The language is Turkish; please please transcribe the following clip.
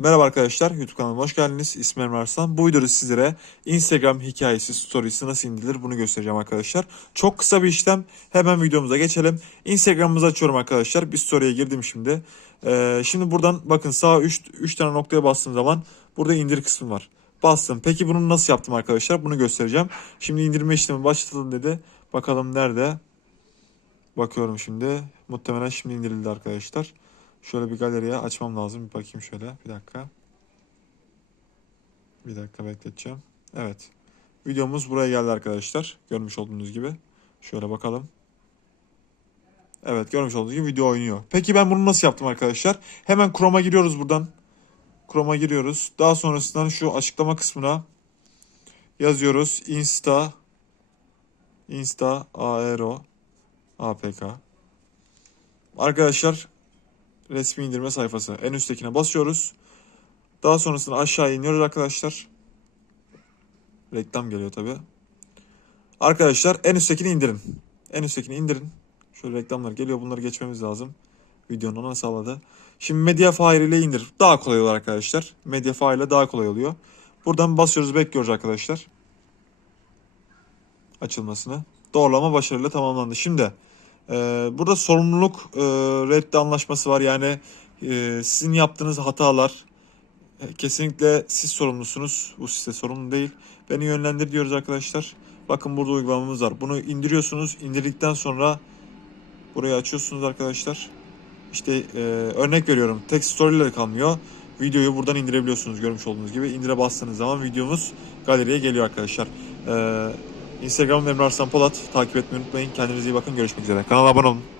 Merhaba arkadaşlar, YouTube kanalıma hoş geldiniz. İsmim Emre Arslan. Bu videoda sizlere Instagram hikayesi, storiesi nasıl indirilir bunu göstereceğim arkadaşlar. Çok kısa bir işlem. Hemen videomuza geçelim. Instagram'ımızı açıyorum arkadaşlar. Bir story'e girdim şimdi. Ee, şimdi buradan bakın sağ 3 3 tane noktaya bastığım zaman burada indir kısmı var. Bastım. Peki bunu nasıl yaptım arkadaşlar? Bunu göstereceğim. Şimdi indirme işlemi başlatalım dedi. Bakalım nerede? Bakıyorum şimdi. Muhtemelen şimdi indirildi arkadaşlar. Şöyle bir galeriye açmam lazım. Bir bakayım şöyle. Bir dakika. Bir dakika bekleteceğim. Evet. Videomuz buraya geldi arkadaşlar. Görmüş olduğunuz gibi. Şöyle bakalım. Evet görmüş olduğunuz gibi video oynuyor. Peki ben bunu nasıl yaptım arkadaşlar? Hemen Chrome'a giriyoruz buradan. Chrome'a giriyoruz. Daha sonrasından şu açıklama kısmına yazıyoruz. Insta Insta Aero APK. Arkadaşlar resmi indirme sayfası. En üsttekine basıyoruz. Daha sonrasında aşağı iniyoruz arkadaşlar. Reklam geliyor tabi. Arkadaşlar en üsttekini indirin. En üsttekini indirin. Şöyle reklamlar geliyor. Bunları geçmemiz lazım. Videonun ona sağladı. Şimdi Mediafire ile indir. Daha kolay oluyor arkadaşlar. Mediafire ile daha kolay oluyor. Buradan basıyoruz bekliyoruz arkadaşlar. Açılmasını. Doğrulama başarıyla tamamlandı. Şimdi ee, burada sorumluluk e, reddi anlaşması var. Yani e, sizin yaptığınız hatalar e, kesinlikle siz sorumlusunuz. Bu size sorumlu değil. Beni yönlendir diyoruz arkadaşlar. Bakın burada uygulamamız var. Bunu indiriyorsunuz. İndirdikten sonra burayı açıyorsunuz arkadaşlar. İşte e, örnek veriyorum. Tek story'le kalmıyor. Videoyu buradan indirebiliyorsunuz görmüş olduğunuz gibi. İndire bastığınız zaman videomuz galeriye geliyor arkadaşlar. Ee, Instagram Emre Arslan Polat takip etmeyi unutmayın. Kendinize iyi bakın. Görüşmek üzere. Kanala abone olun.